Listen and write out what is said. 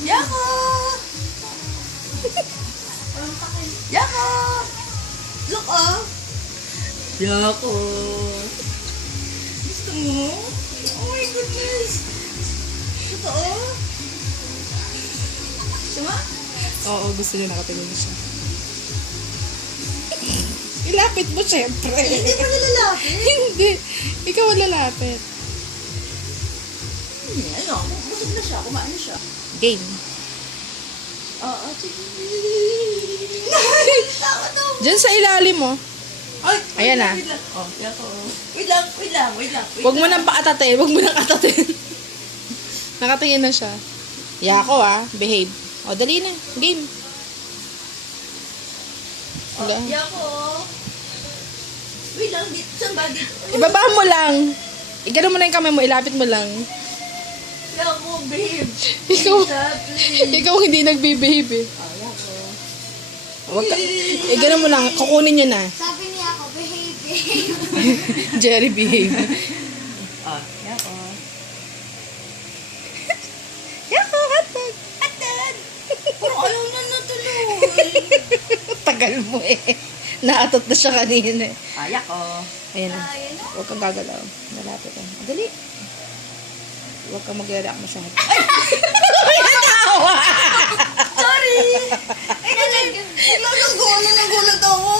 Yako! Yako! Look, oh! Yako! Gusto mo? Oh my goodness! Totoo? Gusto mo? Oo, gusto niya nakatingin siya. Ilapit mo, syempre. Hindi pa nalalapit. Hindi. Ikaw ang lalapit. Ano? Busog na siya. Kumain na siya. Game. Oo, sige. Tama to. Diyan sa ilalim mo. Ay, Ayan na. wait lang. Oh, yako. Wait lang. Huwag mo nang paatatin. Huwag mo nang atatin. Nakatingin na siya. Yako behave. O, dali na. Game. Oh, Wala. yako. Wait lang, dito. Saan ba dito? Ibaba mo lang. Igano mo na yung kamay mo. Ilapit mo lang. Yako, babe. Ikaw, Please. ikaw hindi nagbe-behave eh. Oh, yako. Huwag ka. Igano mo lang. Kukunin niyo na. Sabi niya ako, behave. Jerry behave. Oh, yako. Yako, hotdog. Atan! Pero ayaw na natuloy. Tagal mo eh. Naatot na siya kanina eh. Ah, yako. Ayan na. Ayun na. Huwag kang gagalaw. Nalapit ka. Dali. Huwag kang mag-react masyado. Sorry! Ay, nagulat ako.